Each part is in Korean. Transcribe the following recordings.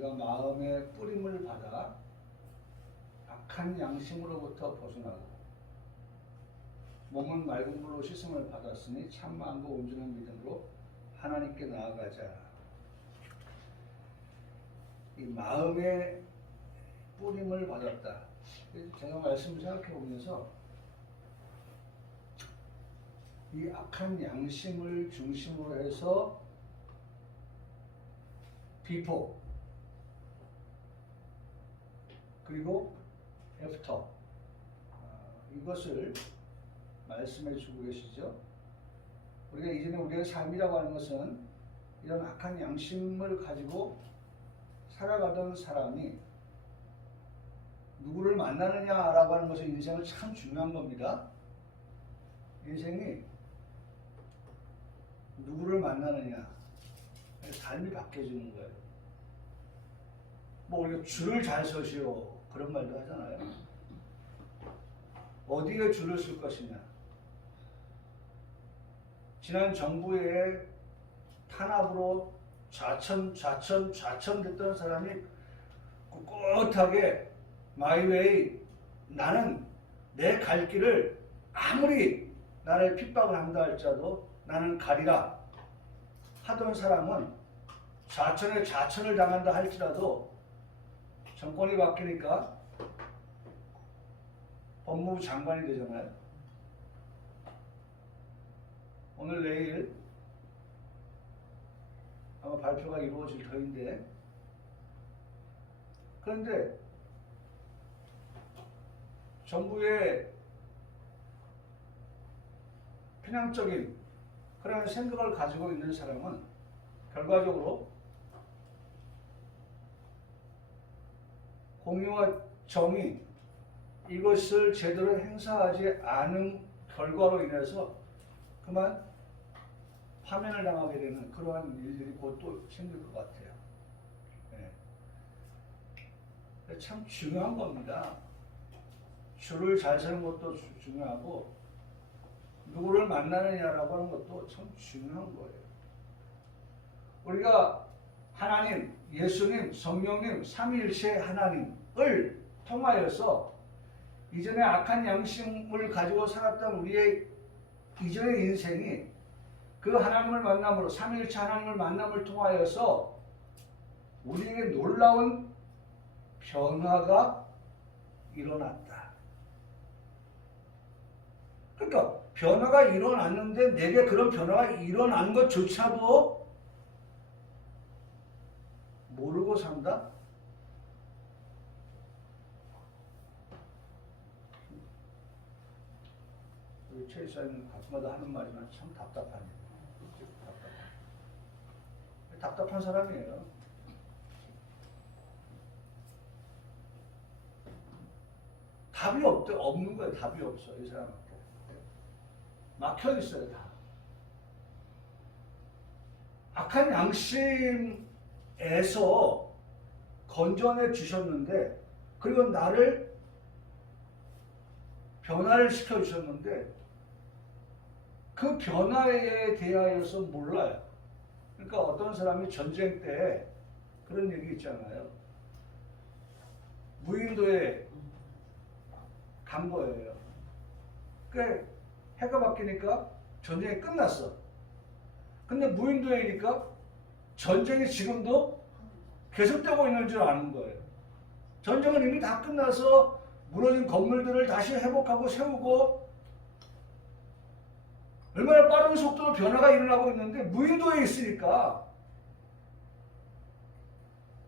우리가 마음의 뿌림을 받아 악한 양심으로부터 벗어나고 몸은 맑은 물로 씻음을 받았으니 참 마음과 온전한 믿음으로 하나님께 나아가자. 이 마음의 뿌림을 받았다. 제가 말씀을 생각해 보면서 이 악한 양심을 중심으로 해서 비포 그리고 애프터 이것을 말씀해 주고 계시죠. 우리가 이전에 우리의 삶이라고 하는 것은 이런 악한 양심을 가지고 살아가던 사람이 누구를 만나느냐라고 하는 것은 인생은 참 중요한 겁니다. 인생이 누구를 만나느냐 삶이 바뀌어지는 거예요. 뭐 우리가 줄을 잘 서시오 그런 말도 하잖아요. 어디에 줄을 쓸 것이냐. 지난 정부의 탄압으로 좌천됐던 사람이 꿋꿋하게 마이웨이 나는 내 갈 길을 아무리 나를 핍박을 한다 할지라도 나는 가리라 하던 사람은 좌천을 당한다 할지라도 정권이 바뀌니까 법무부 장관이 되잖아요. 오늘 내일 아마 발표가 이루어질 터인데 그런데 정부의 편향적인 그런 생각을 가지고 있는 사람은 결과적으로 공의와 정의 이것을 제대로 행사하지 않은 결과로 인해서 그만 파면을 당하게 되는 그러한 일들이 곧 또 생길 것 같아요. 네. 참 중요한 겁니다. 줄을 잘 서는 것도 중요하고 누구를 만나느냐라고 하는 것도 참 중요한 거예요. 우리가 하나님, 예수님, 성령님, 삼위일체 하나님을 통하여서 이전에 악한 양심을 가지고 살았던 우리의 이전의 인생이 그 하나님을 만남으로 삼위일체 하나님을 만남을 통하여서 우리에게 놀라운 변화가 일어났다. 그러니까 변화가 일어났는데 내게 그런 변화가 일어난 것조차도 모르고 산다? 우리 최 이사님 가끔마다 하는 말이면 참 답답하네요. 답답한 사람이에요. 답이 없는 거예요. 답이 없어 이 사람한테. 막혀 있어요 다. 악한 양심에서 건져내 주셨는데 그리고 나를 변화를 시켜 주셨는데 그 변화에 대하여서 몰라요. 그러니까 어떤 사람이 전쟁 때 그런 얘기 있잖아요. 무인도에 간 거예요. 그 해가 바뀌니까 전쟁이 끝났어. 근데 무인도에니까 전쟁이 지금도 계속되고 있는 줄 아는 거예요. 전쟁은 이미 다 끝나서 무너진 건물들을 다시 회복하고 세우고 얼마나 빠른 속도로 변화가 일어나고 있는데 무인도에 있으니까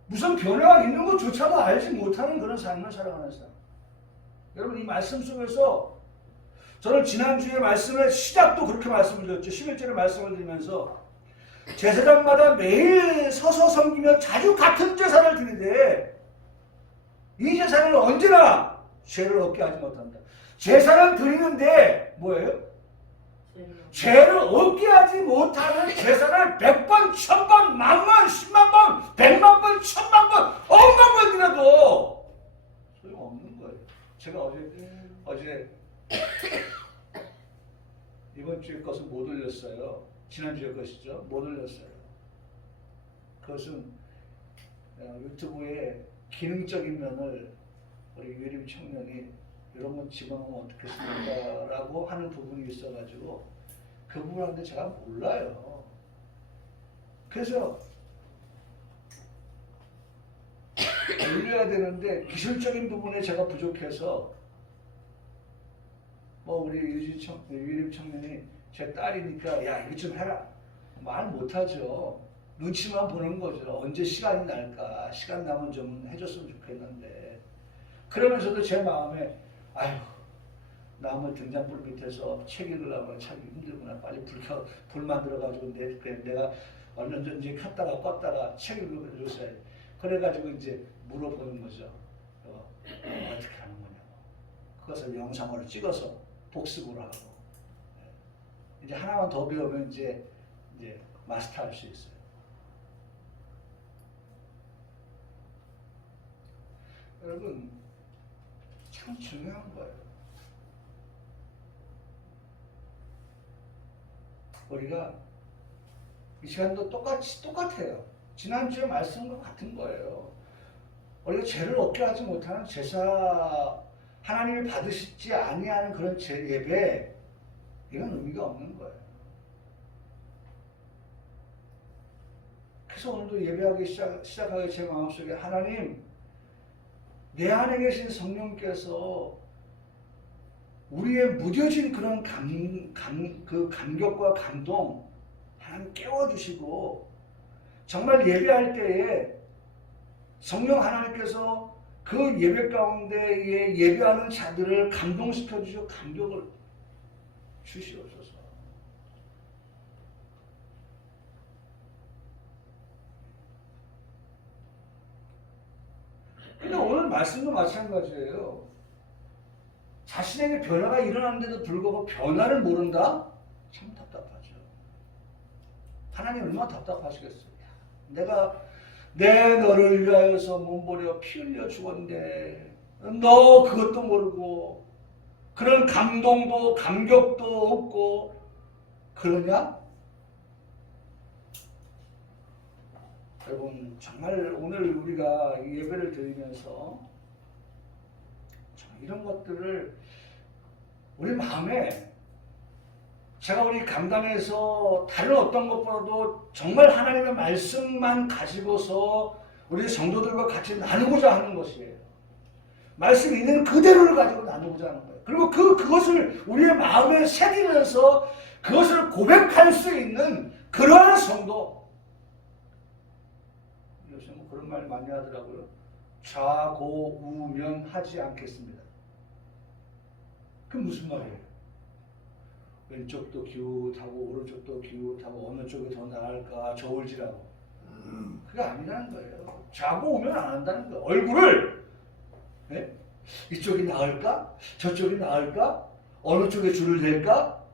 무슨 변화가 있는 것조차도 알지 못하는 그런 삶을 살아가는 사람. 여러분 이 말씀 속에서 저는 지난주에 말씀의 시작도 그렇게 말씀을 드렸죠. 11절에 말씀을 드리면서 제사장마다 매일 서서 섬기며 자주 같은 제사를 드리되 이 제사는 언제나 죄를 얻게 하지 못한다. 제사를 드리는데 뭐예요? 죄를 얻게 하지 못하는 제사를 100번, 1000번, 10,000번, 100,000번, 100,000번, 10,000,000번, 10,000,000 번이라도 소용없는 거예요. 제가 어제 이번 주에 것은 못 올렸어요. 지난주에 것이죠. 못 올렸어요. 그것은 유튜브에 기능적인 면을 우리 유림 청년이 이런 건 집어넣으면 어떻겠습니까? 라고 하는 부분이 있어가지고 그 부분한테 제가 몰라요. 그래서 올려야 되는데 기술적인 부분에 제가 부족해서 뭐 우리 유림 청년이 제 딸이니까 야 이거 좀 해라 말 못하죠. 눈치만 보는 거죠. 언제 시간이 날까. 시간 나면 좀 해줬으면 좋겠는데 그러면서도 제 마음에 아휴 나무 등잔불 밑에서 책 읽으려면 참 힘들구나. 빨리 불 만들어가지고 내가 얼른 전지 켰다가 껐다가 책 읽으면서 그래가지고 이제 물어보는 거죠. 어떻게 하는 거냐고. 그것을 영상으로 찍어서 복습을 하고 이제 하나만 더 배우면 이제 마스터할 수 있어요. 여러분 참 중요한 거예요. 우리가 이 시간도 똑같아요. 지난주에 말씀과 같은 거예요. 우리가 죄를 없게 하지 못하는 제사 하나님이 받으시지 아니하는 그런 예배 이건 의미가 없는 거예요. 그래서 오늘도 예배하기 시작하기 제 마음속에 하나님 내 안에 계신 성령께서 우리의 무뎌진 그런 그 감격과 감동 하나님 깨워주시고 정말 예배할 때에 성령 하나님께서 그 예배 가운데에 예배하는 자들을 감동시켜 주시고 감격을 주시옵소서. 근데 오늘 말씀도 마찬가지예요. 자신에게 변화가 일어났는데도 불구하고 변화를 모른다? 참 답답하죠. 하나님 얼마나 답답하시겠어요. 내가 내 너를 위하여서 몸버려 피 흘려 죽었는데 너 그것도 모르고 그런 감동도 감격도 없고 그러냐? 여러분 정말 오늘 우리가 예배를 드리면서 이런 것들을 우리 마음에 제가 우리 강단에서 다른 어떤 것보다도 정말 하나님의 말씀만 가지고서 우리 성도들과 같이 나누고자 하는 것이에요. 말씀 있는 그대로를 가지고 나누고자 하는 거예요. 그리고 그것을 우리의 마음에 새기면서 그것을 고백할 수 있는 그러한 성도. 요새 뭐 그런 말 많이 하더라고요. 좌고우면 하지 않겠습니다. 그게 무슨 말이에요? 왼쪽도 기웃하고 오른쪽도 기웃하고 어느 쪽이 더 나을까 저울질하고 그게 아니라는 거예요. 자고 오면 안 한다는 거예요. 얼굴을 네? 이쪽이 나을까? 저쪽이 나을까? 어느 쪽에 줄을 댈까?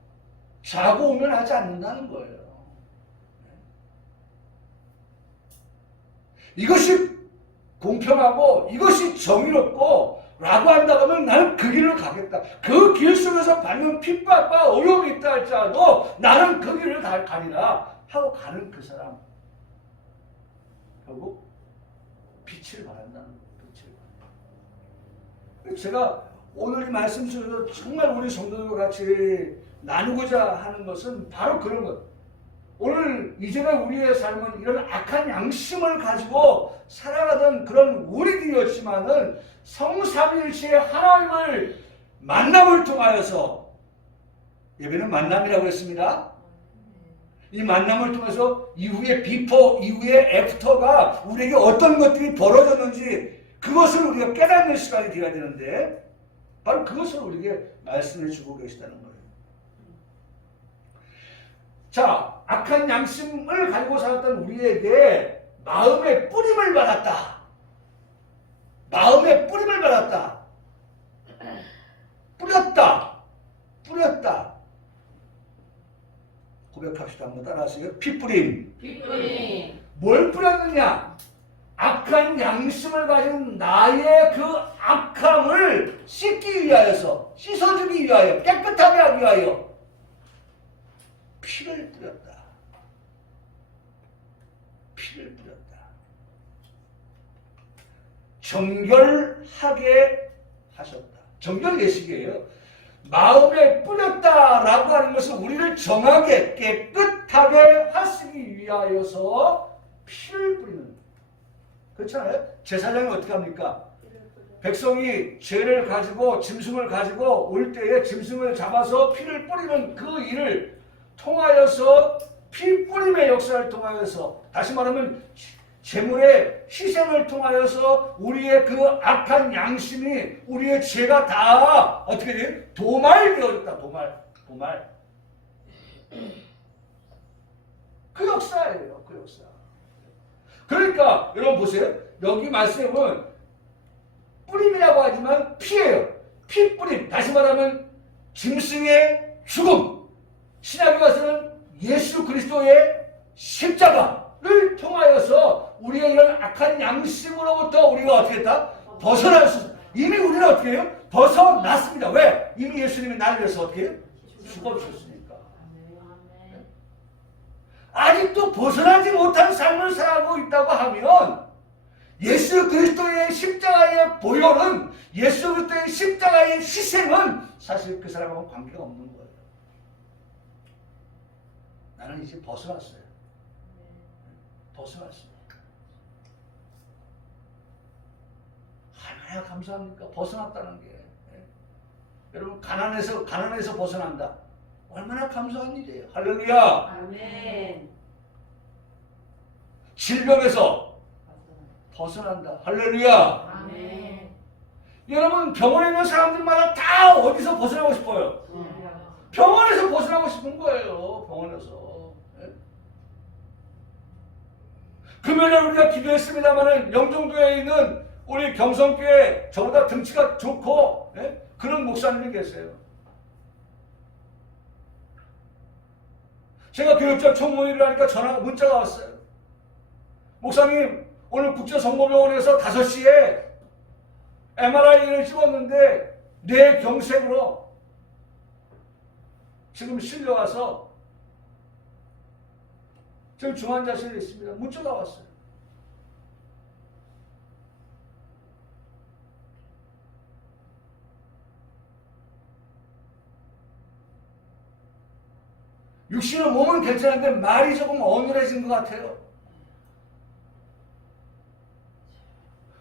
자고 오면 하지 않는다는 거예요. 이것이 공평하고 이것이 정의롭고 라고 한다고 하면 나는 그 길을 가겠다. 그 길 속에서 받는 핍박과 어려움이 있다 할지라도 나는 그 길을 가리라 하고 가는 그 사람 결국 빛을 발한다는 거예요. 빛을 발한다. 제가 오늘 이 말씀 속에서 정말 우리 성도들과 같이 나누고자 하는 것은 바로 그런 것. 오늘 이제는 우리의 삶은 이런 악한 양심을 가지고 살아가던 그런 우리들이었지만은 성삼일체의 하나님을 만남을 통하여서 예배는 만남이라고 했습니다. 이 만남을 통해서 이후의 비포, 이후의 애프터가 우리에게 어떤 것들이 벌어졌는지 그것을 우리가 깨닫는 시간이 되어야 되는데 바로 그것을 우리에게 말씀해 주고 계시다는 거예요. 자, 악한 양심을 가지고 살았던 우리에게 마음의 뿌림을 받았다. 마음의 뿌림을 받았다. 뿌렸다. 고백합시다. 한번 따라하세요. 피뿌림. 뭘 뿌렸느냐? 악한 양심을 가진 나의 그 악함을 씻기 위하여서, 씻어주기 위하여, 깨끗하게 하기 위하여 피를 뿌렸다. 피를 뿌렸다. 정결하게 하셨다. 정결 예식이에요. 마음에 뿌렸다라고 하는 것은 우리를 정하게 깨끗하게 하시기 위하여서 피를 뿌리는. 그렇잖아요. 제사장이 어떻게 합니까? 백성이 죄를 가지고 짐승을 가지고 올 때에 짐승을 잡아서 피를 뿌리는 그 일을 통하여서 피 뿌림의 역사를 통하여서, 다시 말하면 제물의 희생을 통하여서 우리의 그 악한 양심이, 우리의 죄가 다 어떻게 돼요? 도말되어졌다. 도말. 그 역사예요. 그 역사. 그러니까 여러분 보세요. 여기 말씀은 뿌림이라고 하지만 피예요. 피 뿌림. 다시 말하면 짐승의 죽음. 신약에 가서는 예수 그리스도의 십자가를 통하여서 우리의 이런 악한 양심으로부터 우리가 어떻게 했다? 벗어날 수 있어요. 이미 우리는 어떻게 해요? 벗어났습니다. 왜? 이미 예수님이 나를 위해서 어떻게 해요? 죽어주셨으니까. 아직도 벗어나지 못한 삶을 살아가고 있다고 하면 예수 그리스도의 십자가의 보혈은, 예수 그리스도의 십자가의 희생은 사실 그 사람하고 관계가 없는 거예요. 나는 이제 벗어났어요. 벗어났어요. 얼마나 감사합니까? 벗어났다는 게. 여러분, 가난에서 벗어난다. 얼마나 감사한 일이에요. 할렐루야. 아멘. 질병에서 벗어난다. 할렐루야. 아멘. 여러분, 병원에 있는 사람들마다 다 어디서 벗어나고 싶어요? 병원에서 벗어나고 싶은 거예요. 병원에서. 금요일에 우리가 기도했습니다마는 영종도에 있는 우리 경성교회 저보다 등치가 좋고 그런 목사님이 계세요. 제가 교육장 청문회를 하니까 문자가 왔어요. 목사님, 오늘 국제성모병원에서 5시에 MRI를 찍었는데 뇌경색으로 지금 실려와서 지금 중환자실에 있습니다. 문자가 왔어요. 육신의 몸은 괜찮은데 말이 조금 어눌해진 것 같아요.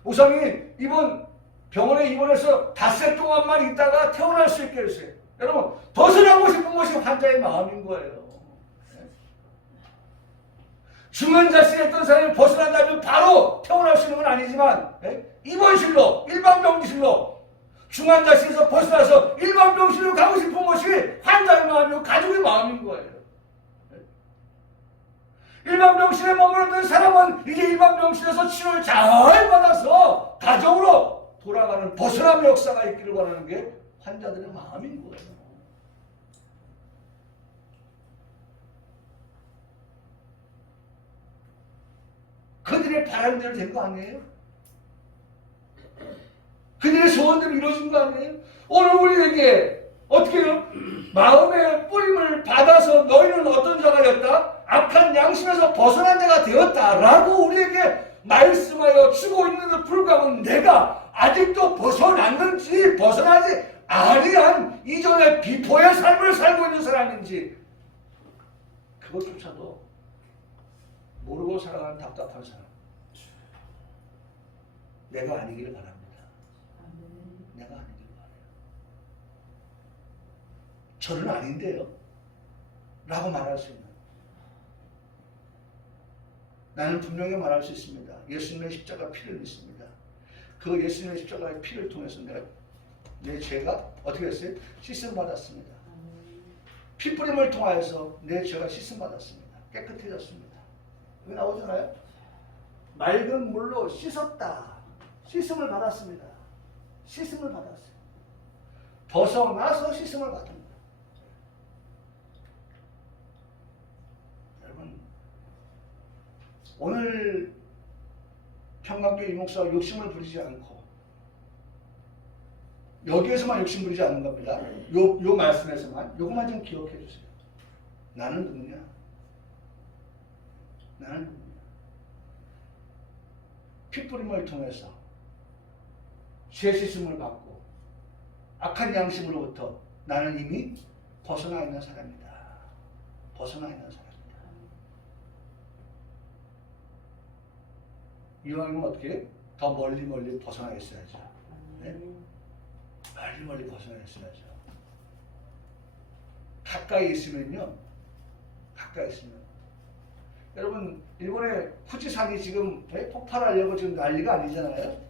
목사님, 이번 병원에 입원해서 닷새 동안만 있다가 퇴원할 수 있게 해주세요. 여러분, 벗어나고 싶은 것이 환자의 마음인 거예요. 중환자실에 있던 사람이 벗어난다면 바로 퇴원할 수 있는 건 아니지만 입원실로, 일반병실로 중환자실에서 벗어나서 일반병실로 가고 싶은 것이 환자의 마음이고 가족의 마음인 거예요. 일반병실에 머무르던 사람은 이제 일반병실에서 치료를 잘 받아서 가정으로 돌아가는 벗어남의 역사가 있기를 바라는 게 환자들의 마음인 거예요. 그들의 바람대로 된 거 아니에요? 그들의 소원대로 이루어진 거 아니에요? 오늘 우리에게 어떻게 해요? 마음의 뿌림을 받아서 너희는 어떤 자가 되었다? 악한 양심에서 벗어난 자가 되었다라고 우리에게 말씀하여 주고 있는데도 불구하고 내가 아직도 벗어났는지 벗어나지 아니한 이전의 비포의 삶을 살고 있는 사람인지 그것조차도 모르고 살아가는 답답한 사람. 내가 아니기를 바랍니다. 내가 아니기를 바라요. 저는 아닌데요 라고 말할 수 있는, 나는 분명히 말할 수 있습니다. 예수님의 십자가 피를 믿습니다. 그 예수님의 십자가의 피를 통해서 내 죄가 어떻게 됐어요? 씻음 받았습니다. 피 뿌림을 통하여서 내 죄가 씻음 받았습니다. 깨끗해졌습니다. 여기 나오잖아요. 맑은 물로 씻었다. 씻음을 받았습니다. 씻음을 받았어요. 벗어나서 씻음을 받습니다. 여러분, 오늘 평강교회 이목사가 욕심을 부리지 않고 여기에서만 욕심 부리지 않는 겁니다. 요 말씀에서만 요것만 좀 기억해 주세요. 나는 누구냐? 나는 누구냐? 피 뿌림을 통해서 죄 씻음을 받고 악한 양심으로부터 나는 이미 벗어나 있는 사람이다. 벗어나 있는 사람이다. 이왕이면 어떻게 더 멀리 벗어나 있어야죠. 네? 멀리 벗어나 있어야죠. 가까이 있으면요. 가까이 있으면 여러분 일본의 후지산이 지금 폭발하려고 지금 난리가 아니잖아요.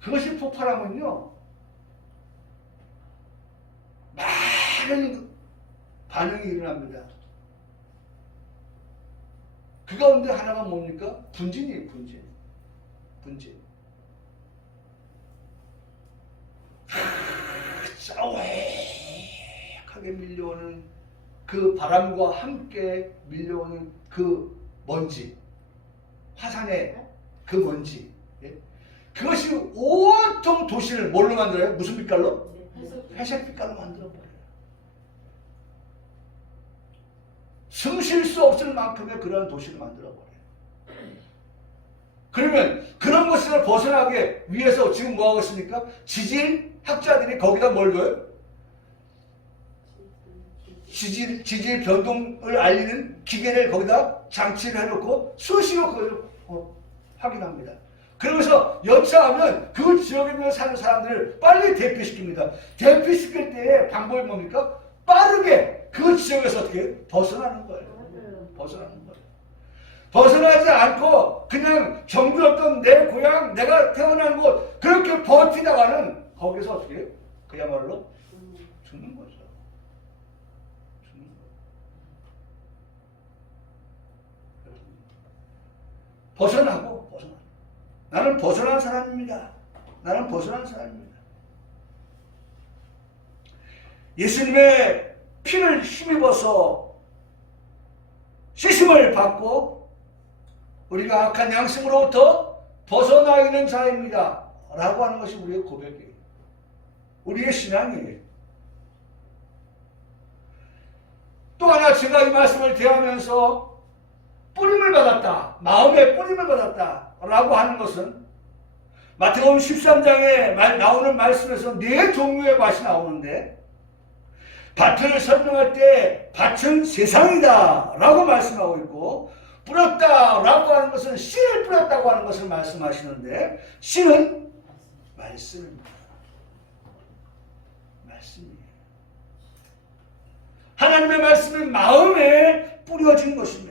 그것이 폭발하면요 많은 반응이 일어납니다. 그 가운데 하나가 뭡니까? 분진이에요. 분진. 싸웨하게 밀려오는 그 바람과 함께 밀려오는 그 먼지, 화산의 그 먼지, 예? 그것이 온통 도시를 뭘로 만들어요? 무슨 빛깔로? 회색 빛깔로 만들어버려요. 숨 쉴 수 없을 만큼의 그런 도시를 만들어버려요. 그러면 그런 것을 벗어나게 위해서 지금 뭐 하고 있습니까? 지질 학자들이 거기다 뭘 둬요? 지질 변동을 알리는 기계를 거기다 장치를 해놓고 수시로 그걸 확인합니다. 그러면서 여차하면 그 지역에 있는 사는 사람들을 빨리 대피시킵니다. 대피시킬 때의 방법이 뭡니까? 빠르게 그 지역에서 어떻게 벗어나는 거예요. 벗어나는 거예요. 벗어나지 않고 그냥 정들었던 내 고향, 내가 태어난 곳 그렇게 버티다가는 거기서 어떻게 해요? 그야말로 죽는 거죠. 죽는 거예요. 벗어나고 나는 벗어난 사람입니다. 나는 벗어난 사람입니다. 예수님의 피를 힘입어서 씻음을 받고 우리가 악한 양심으로부터 벗어나 있는 자입니다. 라고 하는 것이 우리의 고백이에요. 우리의 신앙이에요. 또 하나 제가 이 말씀을 대하면서 뿌림을 받았다. 마음에 뿌림을 받았다. 라고 하는 것은 마태복음 13장에 나오는 말씀에서 네 종류의 밭이 나오는데 밭을 설명할 때 밭은 세상이다 라고 말씀하고 있고 뿌렸다 라고 하는 것은 씨를 뿌렸다고 하는 것을 말씀하시는데 씨는 말씀입니다. 말씀이에요. 하나님의 말씀은 마음에 뿌려진 것입니다.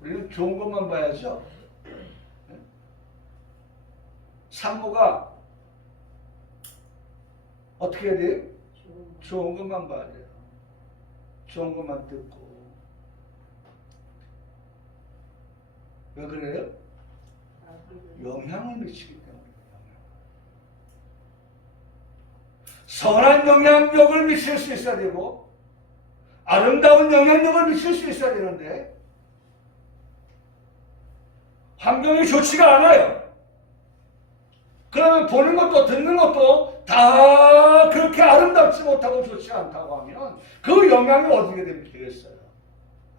우리는 좋은 것만 봐야죠. 산모가 어떻게 해야 돼요? 좋은 것만 봐야 돼요. 좋은 것만 듣고. 왜 그래요? 영향을 미치기 때문에. 선한 영향력을 미칠 수 있어야 되고 아름다운 영향력을 미칠 수 있어야 되는데 환경이 좋지가 않아요. 그러면 보는 것도 듣는 것도 다 그렇게 아름답지 못하고 좋지 않다고 하면 그 영향이 어떻게 되겠어요?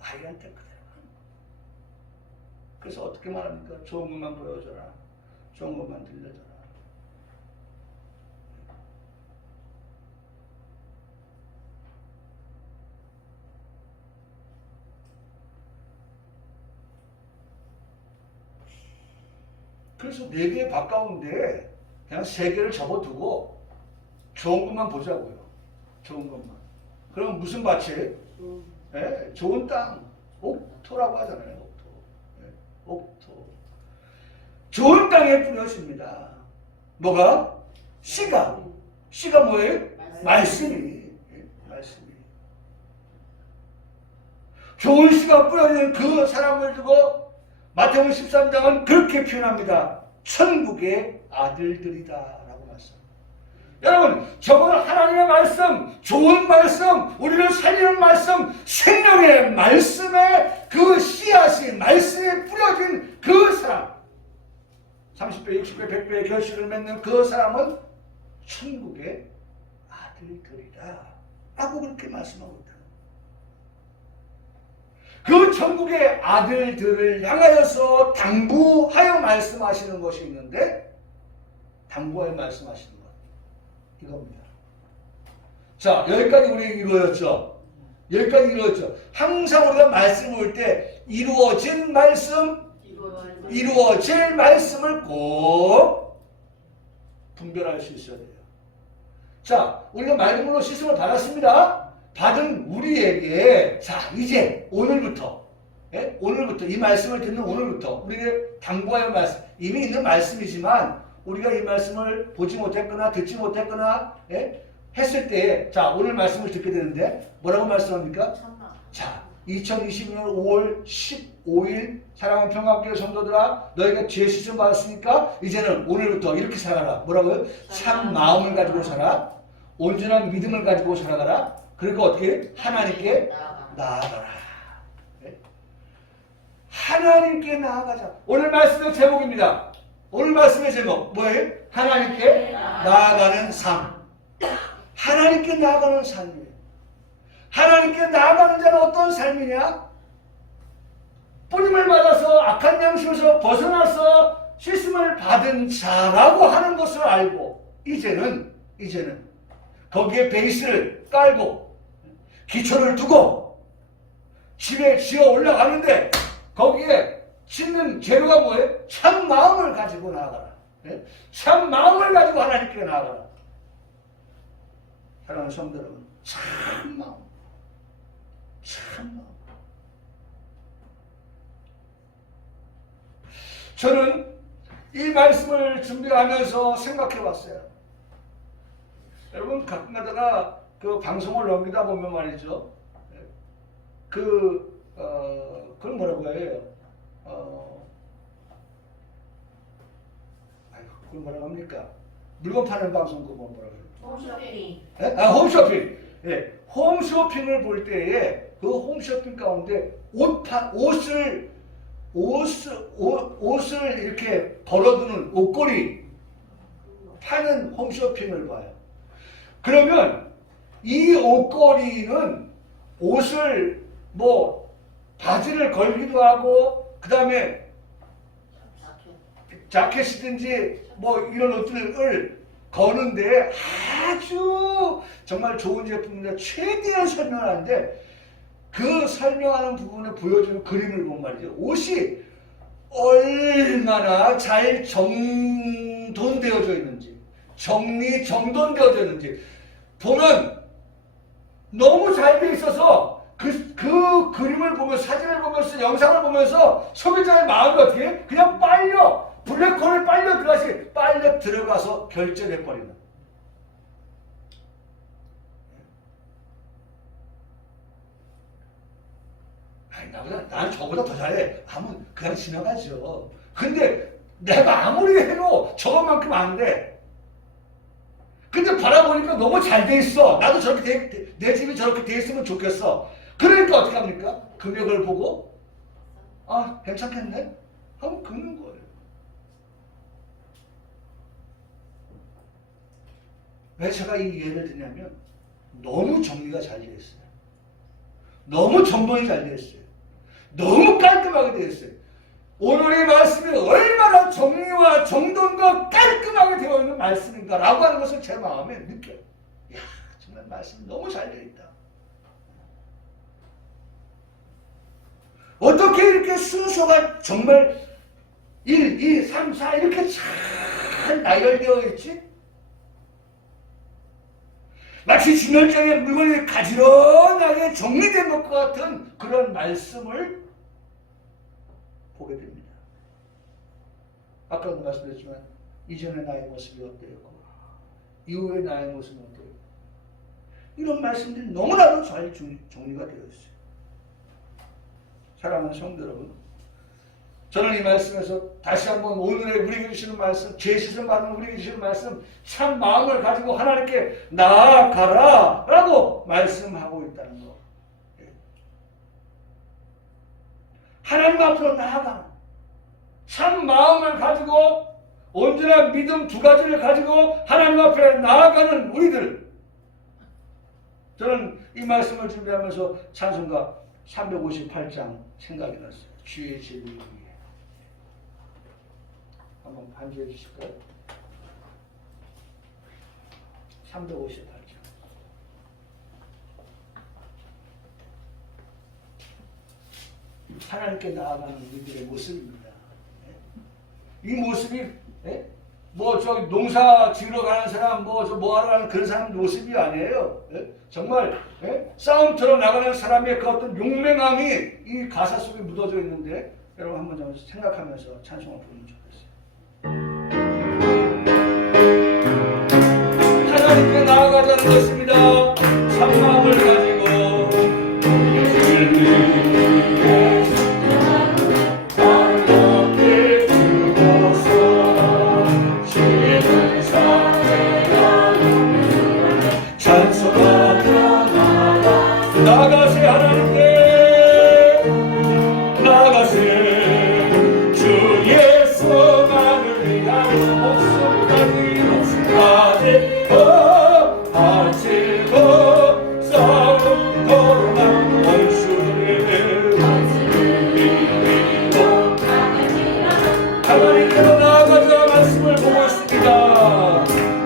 아이한테 그대로. 그래서 어떻게 말합니까? 좋은 것만 보여줘라. 좋은 것만 들려줘라. 그래서 4개 가까운데 그냥 3개를 접어두고 좋은 것만 보자고요. 좋은 것만. 그럼 무슨 밭이에요? 네, 좋은 땅. 옥토라고 하잖아요. 옥토. 네, 옥토. 좋은 땅에 뿌려집니다. 뭐가? 씨가. 씨가 뭐예요? 말씀이. 네, 말씀이. 좋은 씨가 뿌려진 그 사람을 두고 마태복음 13장은 그렇게 표현합니다. 천국의 아들들이다 라고 말씀합니다. 여러분 저건 하나님의 말씀, 좋은 말씀, 우리를 살리는 말씀, 생명의 말씀에 그 씨앗이 말씀에 뿌려진 그 사람 30배, 60배, 100배의 결실을 맺는 그 사람은 천국의 아들들이다 라고 그렇게 말씀하고 있다. 그 천국의 아들들을 향하여서 당부하여 말씀하시는 것이 있는데 당부하여 말씀하시는 것 이겁니다. 자, 여기까지 우리 이루어졌죠? 여기까지 이루어졌죠? 항상 우리가 말씀 볼 때 이루어진 말씀, 이루어질 말씀을 꼭 분별할 수 있어야 돼요. 자, 우리가 맑음으로 씻음을 받았습니다. 받은 우리에게 자, 이제 오늘부터 오늘부터 이 말씀을 듣는 오늘부터 우리에게 당부하여 말씀, 이미 있는 말씀이지만 우리가 이 말씀을 보지 못했거나 듣지 못했거나 했을 때 자, 오늘 말씀을 듣게 되는데 뭐라고 말씀합니까? 자, 2020년 5월 15일 사랑하는 평화교회 성도들아, 너희가 죄 씻음 받았으니까 이제는 오늘부터 이렇게 살아가라. 뭐라고요? 참 마음을 가지고 살아, 온전한 믿음을 가지고 살아가라. 그리고 어떻게? 하나님께 나아가라. 하나님께 나아가자. 오늘 말씀의 제목입니다. 오늘 말씀의 제목 뭐예요? 하나님께 나아가는 삶. 하나님께 나아가는 삶이에요. 하나님께 나아가는 자는 어떤 삶이냐? 뿌림을 받아서 악한 양심에서 벗어나서 씻음을 받은 자라고 하는 것을 알고 이제는 거기에 베이스를 깔고 기초를 두고 집에 지어 올라가는데 거기에 짓는 재료가 뭐예요? 참 마음을 가지고 나아가라. 참 마음을 가지고 하나님께 나아가라. 사랑하는 성도 여러분, 참 마음. 저는 이 말씀을 준비하면서 생각해 봤어요. 여러분 가끔가다가 그 방송을 넘기다 보면 말이죠. 그걸 뭐라고 해요? 그걸 뭐라고 합니까? 물건 파는 방송 그거 뭐라고 해요? 홈쇼핑. 홈쇼핑. 예, 홈쇼핑을 볼 때에 그 홈쇼핑 가운데 옷을 이렇게 걸어두는 옷걸이 파는 홈쇼핑을 봐요. 그러면 이 옷걸이는 옷을 뭐 바지를 걸기도 하고 그 다음에 자켓이든지 뭐 이런 옷들을 거는데 아주 정말 좋은 제품인데 최대한 설명을 하는데 그 설명하는 부분을 보여주는 그림을 보면 말이죠. 옷이 얼마나 잘 정돈되어져 있는지 정돈되어져 있는지 보면 너무 잘 돼 있어서 그 그림을 보면서 사진을 보면서 영상을 보면서 소비자의 마음이 어떻게 해? 그냥 블랙홀을 빨려 들어가서 결제해버리는. 아니, 나는 저보다 더 잘해. 하면 그냥 지나가죠. 근데 내가 아무리 해도 저것만큼 안 돼. 근데 바라보니까 너무 잘 돼 있어. 나도 저렇게 내 집이 저렇게 돼 있으면 좋겠어. 그러니까 어떻게 합니까? 금액을 보고 아, 괜찮겠네? 하면 긁는 거예요. 왜 제가 이 예를 드냐면 너무 정리가 잘 되어 있어요. 너무 정돈이 잘 되어 있어요. 너무 깔끔하게 되어 있어요. 오늘의 말씀이 얼마나 정리와 정돈과 깔끔하게 되어 있는 말씀인가라고 하는 것을 제 마음에 느껴요. 이야, 정말 말씀이 너무 잘 되어 있다. 어떻게 이렇게 순서가 정말 1, 2, 3, 4 이렇게 잘 나열되어 있지? 마치 진열장에 물건이 가지런하게 정리된 것과 같은 그런 말씀을 보게 됩니다. 아까도 말씀드렸지만 이전의 나의 모습이 어때였고 이후의 나의 모습은 어때요? 이런 말씀들이 너무나도 잘 정리가 되어 있어요. 사랑하는 성도 여러분, 저는 이 말씀에서 다시 한번 오늘의 우리에게 주시는 말씀, 죄 씻음 받는 우리에게 주시는 말씀, 참 마음을 가지고 하나님께 나아가라 라고 말씀하고 있다는 거. 하나님 앞으로 나아가는 참 마음을 가지고 온전한 믿음 두 가지를 가지고 하나님 앞에 나아가는 우리들. 저는 이 말씀을 준비하면서 찬송가 358장 생각이 났어요. 주의 제비 위에. 한번 반주해 주실까요? 358장. 하나님께 나아가는 우리들의 모습입니다. 이 모습이 뭐 저기 농사 지으러 가는 사람 뭐 하러 가는 그런 사람 모습이 아니에요. 정말 싸움터로 나가는 사람의 그 어떤 용맹함이 이 가사 속에 묻어져 있는데 여러분 한번 좀 생각하면서 찬송을 부르면 좋겠어요. 하나님께 나아가자는 것입니다. 참마음을 가지고 나가세 하나님께 나가세 주의 성안을 위하여 목숨까지 바치고 싸움 걸어간 원수를 하나님께로 나아가자 말씀을 보고 있습니다.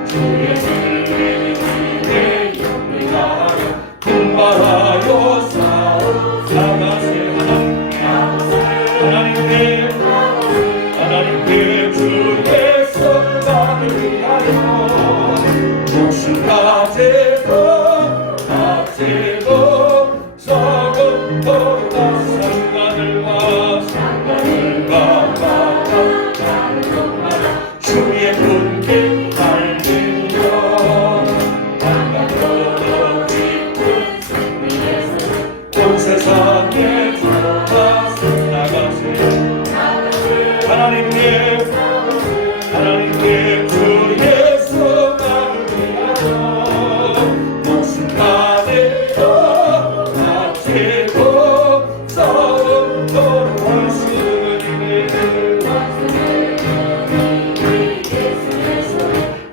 주의 servirle 분발하여 싸움 나가세 하나님께 주의 성안을 위하여 목숨까지 바치고 썩은 돌과 상관을과 주의 분길 달리며 강가로 깊은 온 세상에 들어가서 나가세 하나님께 주의 성안을 위하여 목숨까지 바치고 싸움 돌아올 수는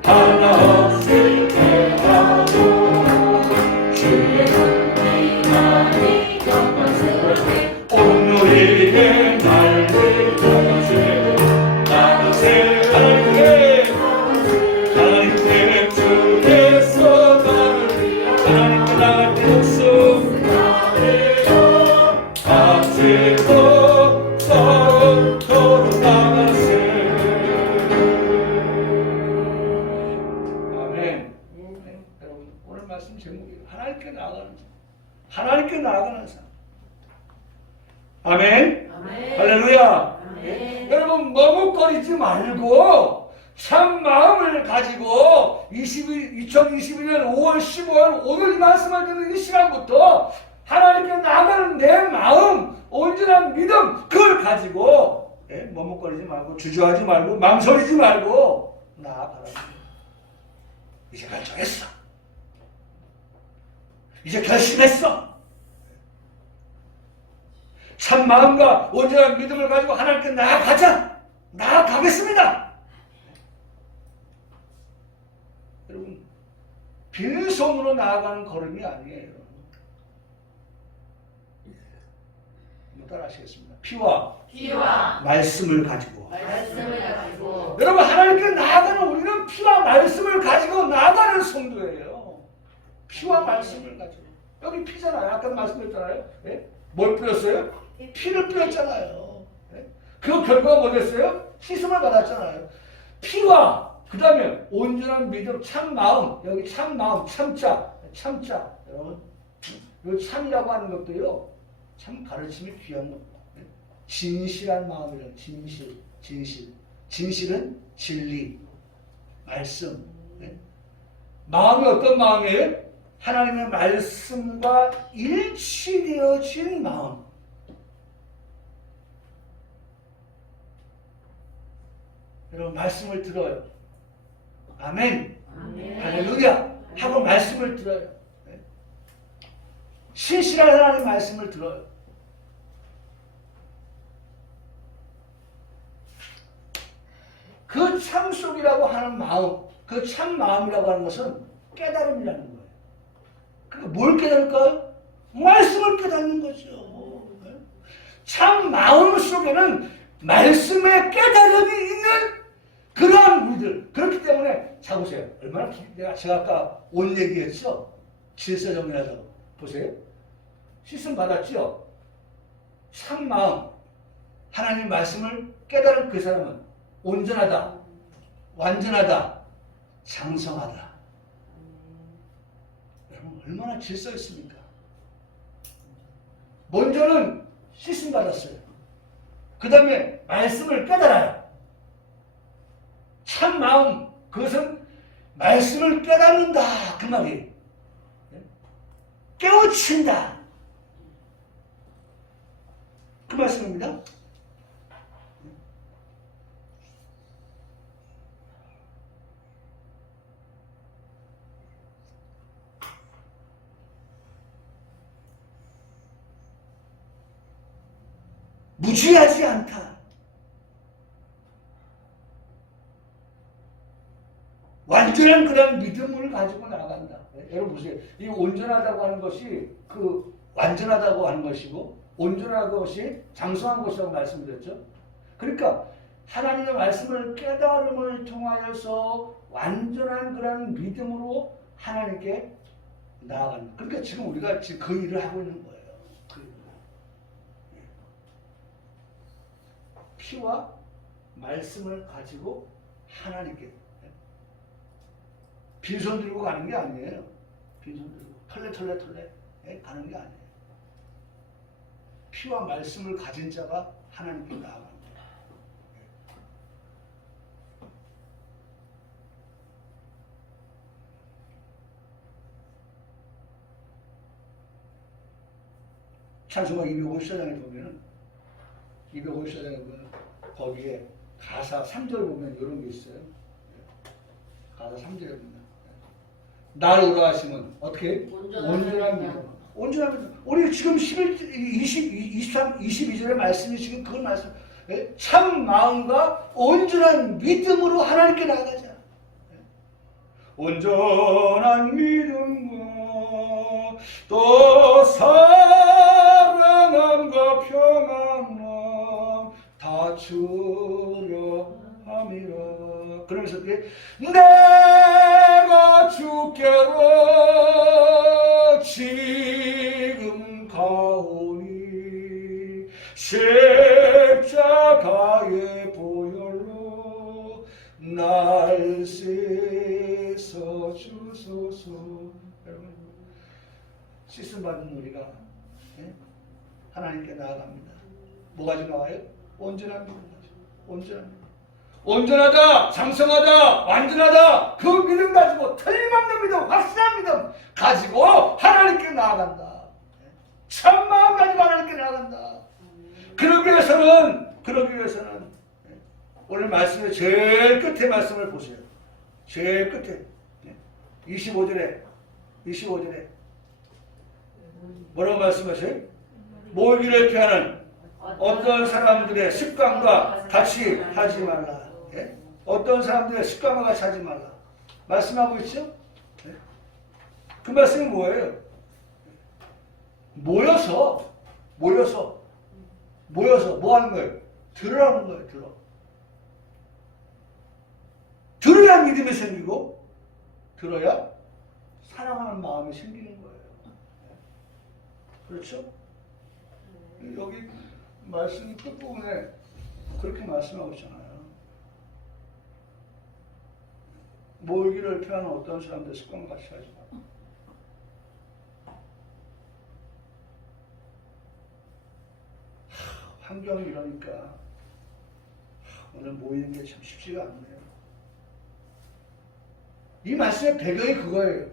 하나 없이 대하고 주의 온누리의 날을 나가세 하나님께 주의 성안을 위하여 하나님께 나갈 때 목숨 바치고 서로 나가세. 아멘. 여러분 오늘 말씀 제목이 하나님께 나아가는 삶. 아멘. 할렐루야. 여러분 머뭇거리지 말고 참 마음을 가지고 2022년 5월 15일 오늘 이 말씀을 듣는 이 시간부터 하나님께 나아가는 내 마음, 온전한 믿음 그걸 가지고 머뭇거리지 말고 주저하지 말고 망설이지 말고 나아가라. 이제 결정했어. 이제 결심했어. 참 마음과 온전한 믿음을 가지고 하나님께 나아가자. 나아가겠습니다. 여러분 빈손으로 나아가는 걸음이 아니에요. 따라 하시겠습니다. 피와 말씀을 가지고 여러분 하나님께 나아가는 우리는 피와 말씀을 가지고 나아가는 성도예요. 피와 말씀을 가지고 여기 피잖아요. 아까 말씀드렸잖아요. 뭘 뿌렸어요? 피를 뿌렸잖아요. 그 결과가 뭐됐어요? 씻음을 받았잖아요. 피와 그 다음에 온전한 믿음, 참 마음, 여기 참 마음, 참자 여러분 이 참이라고 하는 것도요 참 가르침이 귀한 겁니다. 진실한 마음이란 진실은 진리, 말씀. 마음이 어떤 마음이에요? 하나님의 말씀과 일치되어진 마음. 여러분 말씀을 들어요. 아멘. 할렐루야. 하고 말씀을 들어요. 신실한 하나님의 말씀을 들어요. 그 참속이라고 하는 마음, 그 참 마음이라고 하는 것은 깨달음이라는 거예요. 뭘 깨달을까요? 말씀을 깨닫는 거죠. 참 마음 속에는 말씀의 깨달음이 있는 그러한 우리들. 그렇기 때문에 자 보세요. 얼마나 제가 아까 온 얘기했죠. 질서 정리하자고. 보세요. 씻음 받았죠. 참 마음 하나님 말씀을 깨달은 그 사람은 온전하다, 완전하다, 장성하다. 여러분 얼마나 질서 있습니까? 먼저는 씻음 받았어요. 그 다음에 말씀을 깨달아요. 참 마음, 그것은 말씀을 깨닫는다 그 말이에요. 깨우친다 그 말씀입니다. 무지하지 않다. 완전한 그런 믿음을 가지고 나간다. 여러분 보세요. 이 온전하다고 하는 것이 그 완전하다고 하는 것이고 온전한 것이 장성한 것이라고 말씀드렸죠. 그러니까 하나님의 말씀을 깨달음을 통하여서 완전한 그런 믿음으로 하나님께 나아간다. 그러니까 지금 우리가 지금 그 일을 하고 있는 거예요. 그 일을. 피와 말씀을 가지고 하나님께 빈손 들고 가는 게 아니에요. 빈손 들고 털레 가는 게 아니에요. 피와 말씀을 가진 자가 하나님께 나아갑니다. 찬송가 250사장에 보면은 250사장에 보면 거기에 가사 3절 보면 이런 게 있어요. 가사 3절에 보면 날 오라하시면 어떻게? 온전한 믿음. 온전한 믿음. 우리 지금 11, 23, 22절의 말씀이 지금 그걸 말씀. 참 마음과 온전한 믿음으로 하나님께 나아가자. 온전한 믿음과 또 사랑함과 평안함 다 주려 함이라. 그러면서 내가 주께로 지금 가오니 십자가의 보혈로 날 씻어 주소서. 여러분 씻음 받은 우리가 하나님께 나아갑니다. 뭐가 지금 나와요? 온전한 믿음. 온전한 믿음. 온전하다, 장성하다, 완전하다 그 믿음 가지고 틀림없는 믿음, 확실한 믿음 가지고 하나님께 나아간다. 참 마음 가지고 하나님께 나아간다. 그러기 위해서는 오늘 말씀의 제일 끝에 말씀을 보세요. 제일 끝에 25절에 뭐라고 말씀하세요? 모이기를 피하는 어떤 사람들의 습관과 같이 하지 말라. 예? 어떤 사람들의 습관과 같이 하지 말라. 말씀하고 있죠? 예? 그 말씀이 뭐예요? 모여서 뭐 하는 거예요? 들으라는 거예요. 들어야 믿음이 생기고 들어야 사랑하는 마음이 생기는 거예요. 그렇죠? 여기 말씀 끝부분에 그렇게 말씀하고 있잖아요. 모이기를 피하는 어떤 사람들 습관과 같이 하지 마. 환경이 이러니까 오늘 모이는 게 참 쉽지가 않네요. 이 말씀의 배경이 그거예요.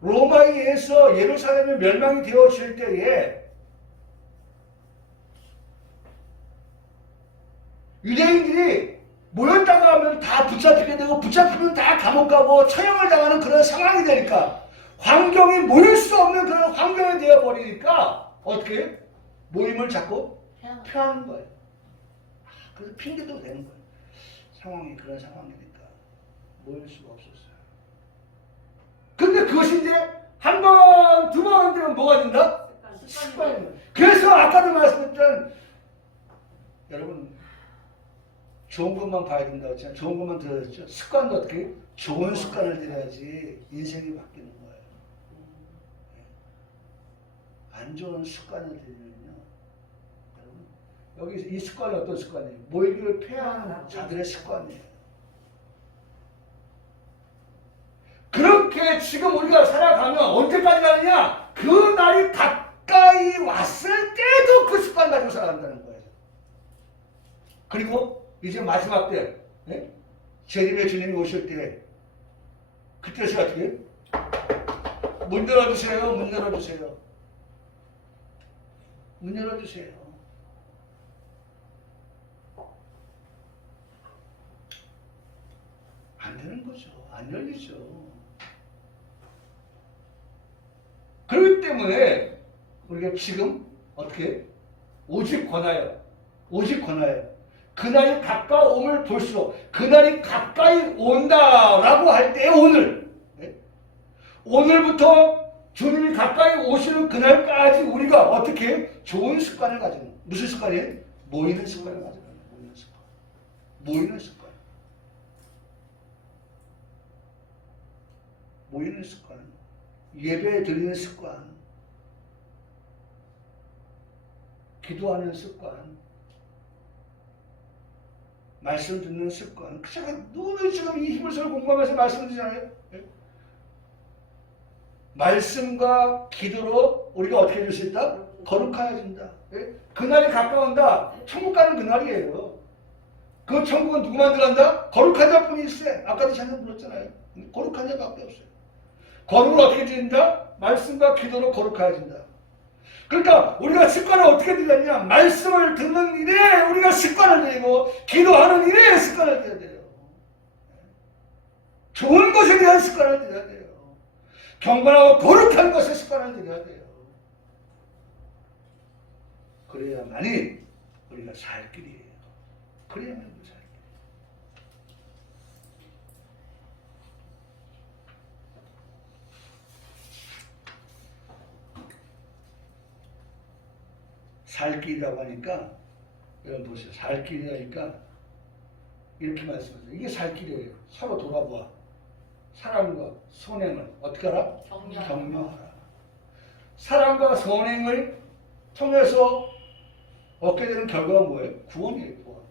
로마에 의해서 예루살렘이 멸망이 되어질 때에 유대인들이 모였다가 하면 다 붙잡히게 되고 붙잡히면 다 감옥 가고 처형을 당하는 그런 상황이 되니까 환경이 모일 수 없는 그런 환경이 되어버리니까 어떻게 모임을 자꾸 피하는 거예요. 그래서 핑계도 되는 거예요. 상황이 그런 상황이니까 모일 수가 없었어요. 근데 그것이 이제 한 번, 두 번 되면 뭐가 된다? 습관이에요. 그래서 아까도 말씀드렸던 여러분 좋은 것만 봐야 된다고 했잖아요. 좋은 것만 들어야죠. 습관도 어떻게? 좋은 습관을 들여야지 인생이 바뀌는 거예요. 안 좋은 습관을 들이면요. 여러분 여기 이 습관이 어떤 습관이에요? 모이기를 폐하는 자들의 습관이에요. 그렇게 지금 우리가 살아가면 언제까지 가느냐? 그 날이 가까이 왔을 때도 그 습관 가지고 살아간다는 거예요. 그리고 이제 마지막 때, 예? 재림의 주님이 오실 때, 그때 시가 어떻게? 문 열어주세요. 문 열어주세요. 문 열어주세요. 안 되는 거죠. 안 열리죠. 그렇기 때문에 우리가 지금 어떻게? 오직 권하여. 오직 권하여. 그날이 가까움을 볼수록 그날이 가까이 온다라고 할 때 오늘. 네? 오늘부터 주님이 가까이 오시는 그날까지 우리가 어떻게 좋은 습관을 가지는 무슨 습관이에요? 모이는 습관을 가지는 모이는 습관. 모이는 습관. 모이는 습관. 예배 드리는 습관. 기도하는 습관. 말씀 듣는 습관. 제가 누구는 지금 이 히브리서를 공부하면서 말씀드리잖아요. 네? 말씀과 기도로 우리가 어떻게 해줄 수 있다? 거룩해진다. 네? 그날이 가까운다. 천국 가는 그날이에요. 그 천국은 누구만 들어간다? 거룩한 자뿐이 있어요. 아까도 잠깐 물었잖아요. 거룩한 자밖에 없어요. 거룩을 어떻게 드린다? 말씀과 기도로 거룩해진다. 그러니까 우리가 습관을 어떻게 들였냐? 말씀을 듣는 일에 우리가 습관을 들이고 기도하는 일에 습관을 들여야 돼요. 좋은 것에 대한 습관을 들여야 돼요. 경건하고 거룩한 것에 습관을 들여야 돼요. 그래야만이 우리가 살 길이에요. 그래야만이 우리가 살 길이에요. 살 길이라고 하니까 여러분 보세요. 살 길이라니까 이렇게 말씀하세요. 이게 살 길이에요. 서로 돌아보아. 사랑과 선행을 어떻게 하라? 경영하라. 사랑과 선행을 통해서 얻게 되는 결과가 뭐예요? 구원이에요. 구원.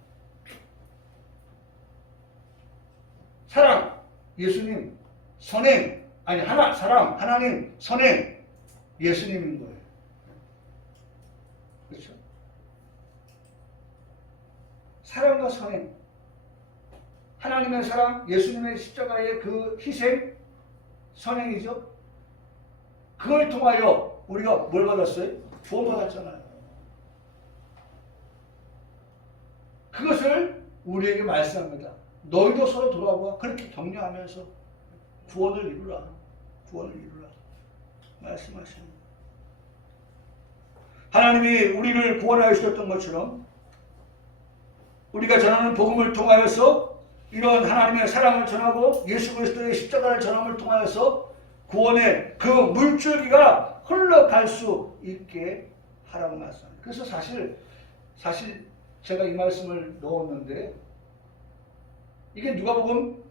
사랑, 예수님, 선행, 아니 사랑, 하나님, 선행, 예수님인 거예요. 그렇죠? 사랑과 선행, 하나님의 사랑, 예수님의 십자가의 그 희생, 선행이죠. 그걸 통하여 우리가 뭘 받았어요? 구원받았잖아요. 그것을 우리에게 말씀합니다. 너희도 서로 돌아와 그렇게 격려하면서 구원을 이루라. 구원을 이루라. 말씀하십니다. 하나님이 우리를 구원하여 주셨던 것처럼 우리가 전하는 복음을 통하여서 이런 하나님의 사랑을 전하고 예수 그리스도의 십자가를 전함을 통하여서 구원의 그 물줄기가 흘러갈 수 있게 하라고 말씀합니다. 그래서 사실 제가 이 말씀을 넣었는데 이게 누가복음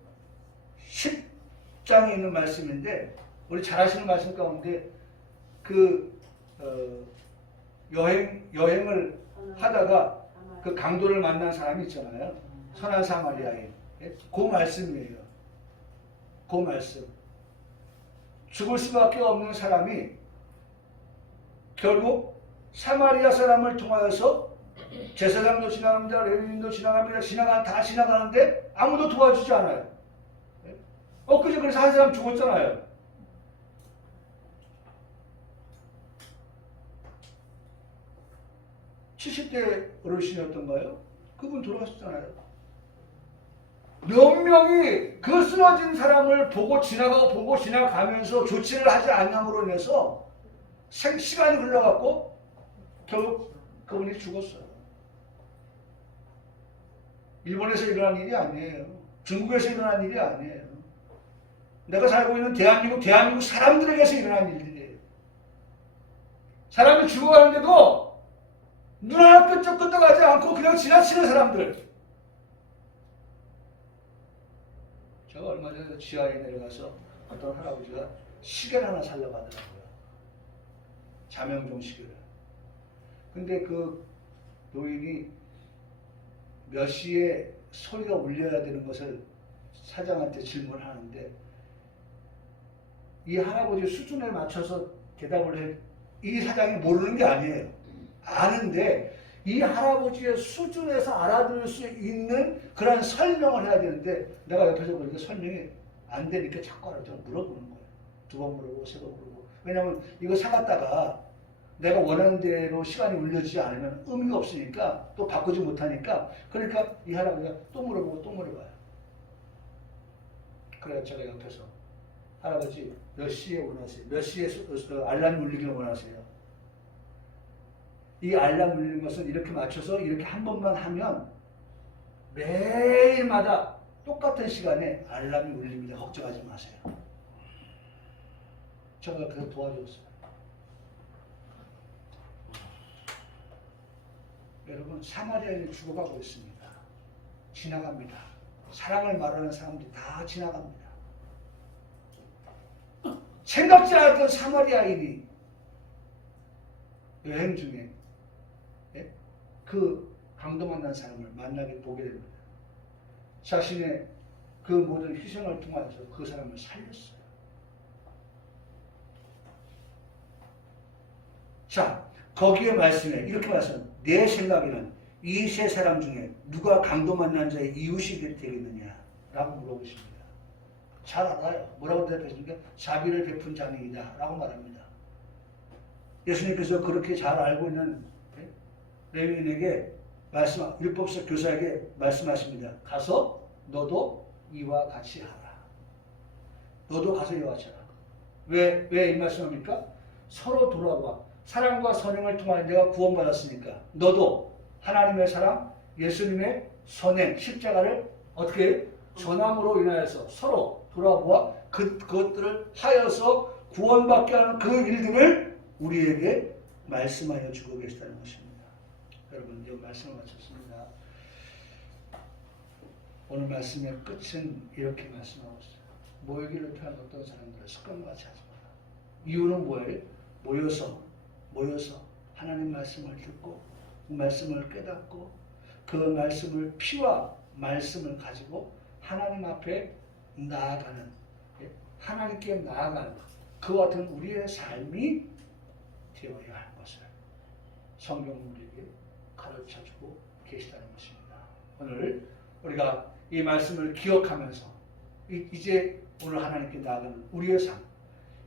10장에 있는 말씀인데 우리 잘 아시는 말씀 가운데 그 여행을 하다가 그 강도를 만난 사람이 있잖아요. 선한 사마리아인. 그 말씀이에요. 그 말씀. 죽을 수밖에 없는 사람이 결국 사마리아 사람을 통하여서 제사장도 지나갑니다. 레위인도 지나갑니다. 다 지나가는데 아무도 도와주지 않아요. 엊그제 그래서 한 사람 죽었잖아요. (70대) 어르신이었던가요? 그분 돌아가셨잖아요. 몇 명이 그 쓰러진 사람을 보고 지나가면서 조치를 하지 않음으로 인해서 시간이 흘러갔고 결국 그분이 죽었어요. 일본에서 일어난 일이 아니에요. 중국에서 일어난 일이 아니에요. 내가 살고 있는 대한민국 사람들에게서 일어난 일들이에요. 사람이 죽어가는데도 눈 하나 끄떡끄떡하지 않고 그냥 지나치는 사람들. 제가 얼마 전에 지하에 내려가서 어떤 할아버지가 시계를 하나 살려고 하더라고요. 자명종 시계를. 근데 그 노인이 몇 시에 소리가 울려야 되는 것을 사장한테 질문을 하는데 이 할아버지 수준에 맞춰서 대답을 해. 이 사장이 모르는 게 아니에요. 아는데 이 할아버지의 수준에서 알아들을 수 있는 그런 설명을 해야 되는데 내가 옆에서 보니까 설명이 안 되니까 자꾸 알아서 물어보는 거예요. 2번 물어보고 3번 물어보고. 왜냐하면 이거 사갔다가 내가 원하는 대로 시간이 울려지지 않으면 의미가 없으니까 또 바꾸지 못하니까 그러니까 이 할아버지가 또 물어보고 또 물어봐요. 그래서 제가 옆에서 할아버지 몇 시에 원하세요? 몇 시에 알람이 울리기를 원하세요? 이 알람 울리는 것은 이렇게 맞춰서 이렇게 한 번만 하면 매일마다 똑같은 시간에 알람이 울립니다. 걱정하지 마세요. 제가 그래서 도와줬어요. 여러분 사마리아인이 죽어가고 있습니다. 지나갑니다. 사랑을 말하는 사람들이 다 지나갑니다. 생각지 않았던 사마리아인이 여행 중에 그 강도 만난 사람을 만나게 보게 됩니다. 자신의 그 모든 희생을 통해서 그 사람을 살렸어요. 자, 거기에 말씀에 이렇게 말씀. 내 생각에는 이 세 사람 중에 누가 강도 만난 자의 이웃이 되겠느냐? 라고 물어보십니다. 잘 알아요. 뭐라고 대답했습니까? 자비를 베푼 자니이다. 라고 말합니다. 예수님께서 그렇게 잘 알고 있는 레위인에게 율법서 교사에게 말씀하십니다. 가서 너도 이와 같이 하라. 너도 가서 이와 같이 하라. 왜 이 말씀합니까? 서로 돌아와. 사랑과 선행을 통하여 내가 구원받았으니까 너도 하나님의 사랑, 예수님의 선행, 십자가를 어떻게 전함으로 인하여서 서로 돌아보아 그것들을 하여서 구원받게 하는 그 일들을 우리에게 말씀하여 주고 계시다는 것입니다. 여러분 이제 말씀을 마쳤습니다. 오늘 말씀의 끝은 이렇게 말씀하고 있어요. 모이기를 피한 어떤 사람들은 습관과 같이 하지 마라. 이유는 뭐예요? 모여서 하나님 말씀을 듣고 말씀을 깨닫고 그 말씀을 피와 말씀을 가지고 하나님 앞에 나아가는 하나님께 나아가는 그와 같은 우리의 삶이 되어야 할 것을 성경은 우리에게 가르쳐주고 계시다는 것입니다. 오늘 우리가 이 말씀을 기억하면서 이제 오늘 하나님께 나아가는 우리의 삶,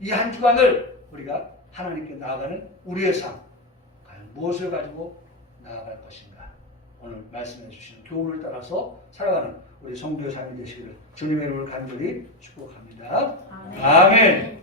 이 한 주간을 우리가 하나님께 나아가는 우리의 삶, 과연 무엇을 가지고 나아갈 것인가? 오늘 말씀해 주시는 교훈을 따라서 살아가는 우리 성도의 삶이 되시기를 주님의 이름으로 간절히 축복합니다. 아멘.